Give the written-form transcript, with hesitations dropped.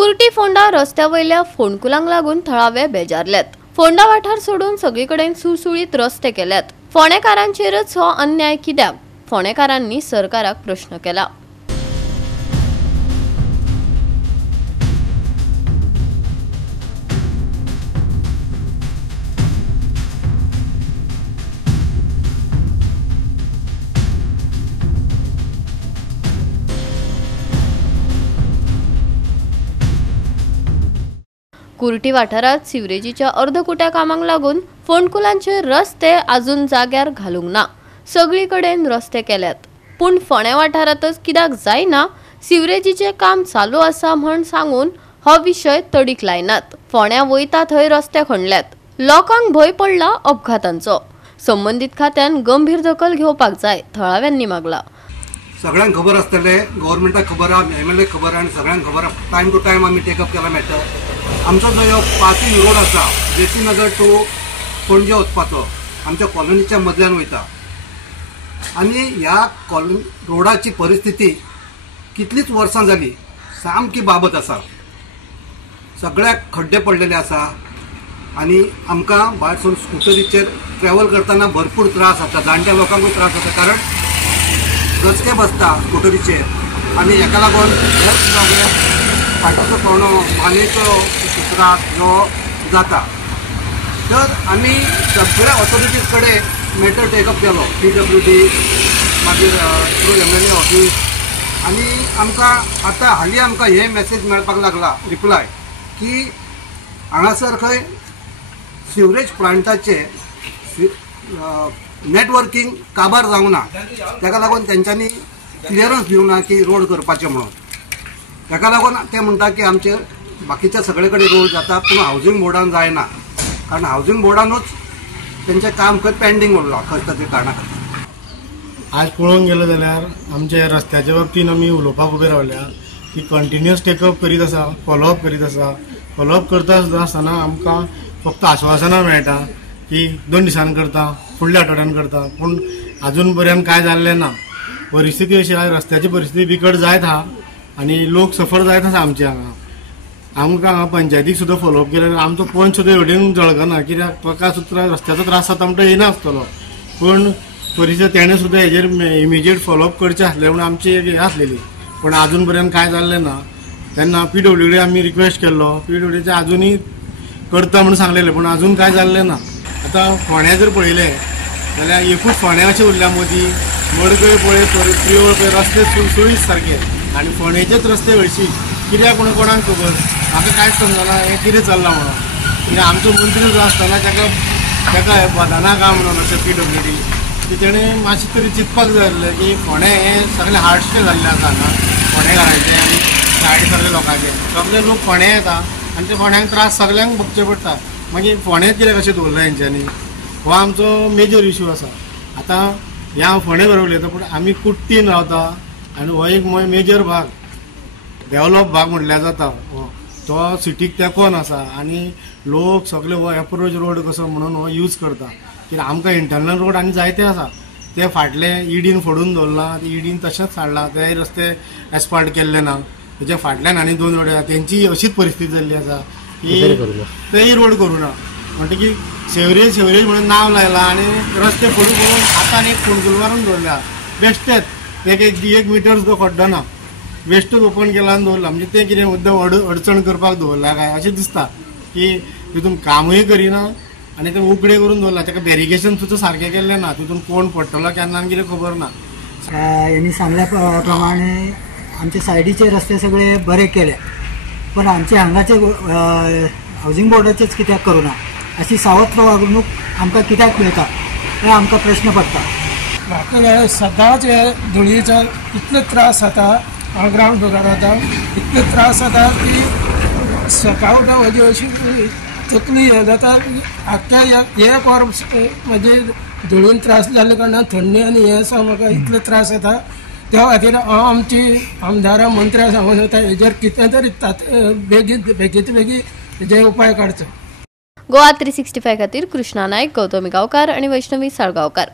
कुर्टी फोंडा रस्त्यावयल्या फोंडकुलांक लागून थळावे बेजारल्यात। फोंडा वाठार सोडून सगळीकडेन सुळसुळीत रस्ते केल्यात। फोंडेकारांचेरच हो अन्याय कित्याक? फोंडेकारांनी सरकाराक प्रश्न केला। कुर्टी वाठारात सिवरेजीच्या अर्धकुट्या कामांक लागून फोंडकुलांचे रस्ते अजून जाग्यार घालूंक ना। सगळीकडेन रस्ते केल्यात, पूण फोंडे वाठारातच कित्याक जायना? सिवरेजीचे काम चालू आसा म्हण सांगून हो विषय तडीक लायनात। फोंड्या वयता थंय रस्ते खणल्यात। लोकांक भय पडला अपघातांचो। संबंधित खात्यान गंभीर दखल घेवपाक जाय, थळाव्यांनी मागला। सगळ्यांक खबर आसतले, गव्हर्नमेंटाक खबर आहा, MLA खबर आहा, आनी सगळ्यांक खबर आहा। टायम टू टायम आमी टेकअप केला मेळटा। आमचो जो पासिंग रोड आसा जेसी नगर टू पणजे वचपाचो आमच्या कॉलनीच्या मदल्यान वयता, आनी ह्या रोडाची परिस्थिती कितलीच वर्सां जाली सामकी बाबत आसा। सगळ्याक खड्डे पडलेले आसा आनी आमकां भायर सरून स्कुटरीचेर ट्रॅव्हल करतना भरपूर त्रास जाता। जाणट्या लोकांकूय त्रास जाता, कारण रस्ते बसता स्कुटरीचेर आनी हेका लागून फाटीचो कोणो मानेचो त्रास जो जाता। तर आमी सगळ्या ऑथॉरिटीज कडेन मॅटर टेकअप केलो, PWD मागीर MLA ऑफिस, आनी आमकां आतां हालीं आमकां हे मॅसेज मेळपाक लागला रिप्लाय की हांगासर खंय सिवरेज प्लांटाचे नेटवर्किंग काबार जावंक ना, ताका लागून तेंच्यांनी क्लियरन्स दिवंक ना की रोड करपाचें म्हणून। ताका लागून ते म्हणटा की आमचे बाकीच्या सगळे कडेन रोड जाता, पूण हावजींग बोर्डान जायना, कारण हावजींग बोर्डानूच तेंचें काम खंय पेंडींग उरलां खंय तरी कारणा खातीर। आज पळोवंक गेलो जाल्यार आमच्या रस्त्याच्या बाबतीन आमी उलोवपाक उबे रावल्या की कंटिन्युअस टेकअप करीत आसा, फॉलोअप करीत आसा। फॉलोअप करता सुद्दां आसतना आमकां फक्त आश्वासनां मेळटा की 2 दिसांनी करता, फुडल्या आठवड्यान करता, पूण अजून पर्यंत काय जाल्लें ना। परिस्थिती अशी आहे, रस्त्याची परिस्थिती बिकट जायत आहा आनी लोक सफर जायत आसा आमचे हांगा। आमकां पंचायतीक सुद्दां फॉलोअप केल्यार आमचो पंच सुद्दां एवढेन जळकना, कित्याक ताका सुद्दां रस्त्याचो त्रास जाता म्हणटा येना आसतलो, पूण परिस्थिती तेणें सुद्दां हेजेर इमिजिएट फॉलोअप करचें आसलें म्हणून आमची एक हें आसलेली, पूण अजून पर्यंत काय जाल्लें ना। तेन्ना PWD आमी रिक्वेस्ट केल्लो, PWDचे अजुनूय करता म्हणून सांगलेलें, पूण अजून काय जाल्लें ना। आतां फोंड्या जर पळयलें जाल्यार एकूच फोंड्या अशें उरल्या मदीं मडकय पळय, प्रियोळ पळय, रस्ते सुळसुळीत सारके, आनी फोंडेचेच रस्ते हळशीक। कित्याक म्हणून कोणाक खबर? म्हाका कांयच समजना हें कितें चल्लां म्हणून। कित्याक आमचो मंत्री जो आसतना ताका बदना काय म्हणून अशें PWD की तेणें मातशें तरी चिंतपाक जाय आसलें की फोंडें हें सगळें हार्डशें जाल्लें आसा हांगा फोंडेकारांचें आनी सायडी सगळे लोकांचें। सगळे लोक फोंडें येता आनी ते फोंड्यांक त्रास सगळ्यांक भोगचे पडटा। मागीर फोंडेंच कित्याक अशें दवरलें हेंच्यांनी? हो आमचो मेजर इश्यू आसा। आतां हें हांव फोंडे बरोबर उलयता, पूण आमी कुट्टीन रावता आनी हो एक मेजर भाग, डेवलप भाग म्हटल्यार जाता हो, तो सिटीक तेंकोन आसा आनी लोक सगळे हो एप्रोच रोड कसो म्हणून हो यूज करता। कित्याक आमकां इंटरनल रोड आनी जायते आसा, ते फाटले इडीन फोडून दवरला, इडीन तशेंच हाडला, ते रस्ते एस्पाल्ट केल्ले ना। तेच्या फाटल्यान आनी 2 रोड आसा, तेंची अशीच परिस्थिती जाल्ली आसा की तेय रोड करूं ना। म्हणटकीर सेवरेज म्हणून नांव लायला आनी रस्ते फोडून फोडून हातान एक फोंडकूल मारून दवरल्या। बेश्टेच एक मिटर सुद्दां खड्डो ना, बेश्टूच ओपन केला आनी दवरला। म्हणजे ते कितें मुद्दम अडचण करपाक दवरला काय अशें दिसता की तितून कामूय करिना आनी ते उकडे करून दवरला। ताका बॅरिकेशन सुद्दां सारकें केल्लें ना, तितून कोण पडटलो केन्ना कितें खबर ना। यांनी सांगल्या प्रमाणे आमचे सायडीचे रस्ते सगळे बरे केले, पण आमचे हांगाचे हावजींग बोर्डाचेच कित्याक करूना? अशी सावत्र वागणूक आमकां कित्याक मेळटा हें आमकां प्रश्न पडटा। म्हाका सदांच हे धुळीचो इतलो त्रास जाता, हांव ग्रावंड फ्लोरार रावता, इतलो त्रास जाता की सकाळ उठून म्हजी अशी तकली हें जाता। आख्या हे कोर म्हणजे धुळीन त्रास जाल्ल्या कारणान थंडी आनी हें आसा, म्हाका इतलो त्रास जाता। त्या खातीर हांव आमची आमदारां मंत्र्यांक सांगूंक सोदता हेजेर कितें तरी बेगीत हेजे उपाय काडचो। गोवा 365 खातीर कृष्णा नायक, गौतमी गांवकार आनी वैष्णवी साळगांवकार।